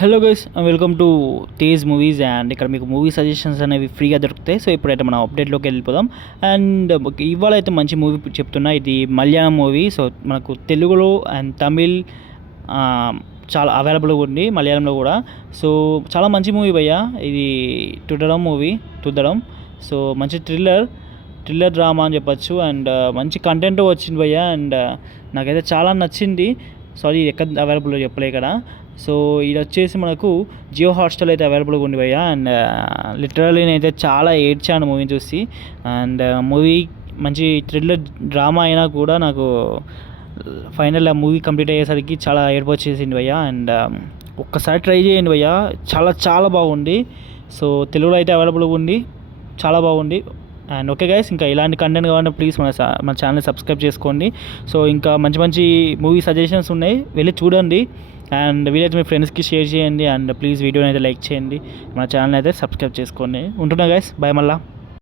Hello guys, welcome to Tej movies. And ఇక్కడ మీకు movie suggestions అనేవి ఫ్రీగా దొరుకుతాయి. సో ఇప్పుడైతే మనం అప్డేట్లోకి వెళ్ళిపోదాం. అండ్ ఇవాళ అయితే మంచి మూవీ చెప్తున్నా. ఇది మలయాళం మూవీ. సో మనకు తెలుగులో అండ్ తమిళ్ చాలా అవైలబుల్గా ఉంది, మలయాళంలో కూడా. సో చాలా మంచి మూవీ భయ్య ఇది. తుద్దడం. సో మంచి థ్రిల్లర్ డ్రామా అని చెప్పచ్చు. అండ్ మంచి కంటెంట్ వచ్చింది భయ్య. అండ్ నాకైతే చాలా నచ్చింది. సారీ, ఇది ఎక్కడ అవైలబుల్ చెప్పలే ఇక్కడ. సో ఇది వచ్చేసి మనకు జియో హాట్స్టార్ అయితే అవైలబుల్గా ఉంది భయ్య. అండ్ లిటరల్లీ నేనైతే చాలా ఏడ్చాను మూవీ చూసి. అండ్ మూవీ మంచి థ్రిల్లర్ డ్రామా అయినా కూడా నాకు ఫైనల్ ఆ మూవీ కంప్లీట్ అయ్యేసరికి చాలా ఏడుపు వచ్చేసింది భయ్య. అండ్ ఒక్కసారి ట్రై చేయండి భయ్య, చాలా చాలా బాగుంది. సో తెలుగులో అయితే అవైలబుల్గా ఉంది, చాలా బాగుంది. అండ్ ఓకే గైస్, ఇంకా ఇలాంటి కంటెంట్ కావాలంటే ప్లీజ్ మన ఛానల్ని సబ్స్క్రైబ్ చేసుకోండి. సో ఇంకా మంచి మంచి మూవీ సజెషన్స్ ఉన్నాయి, వెళ్ళి చూడండి. అండ్ వీలైతే మీ ఫ్రెండ్స్కి షేర్ చేయండి. అండ్ ప్లీజ్ వీడియోని అయితే లైక్ చేయండి, మన ఛానల్ అయితే సబ్స్క్రైబ్ చేసుకోండి. ఉంటున్నా గైస్, బాయ్ మళ్ళా.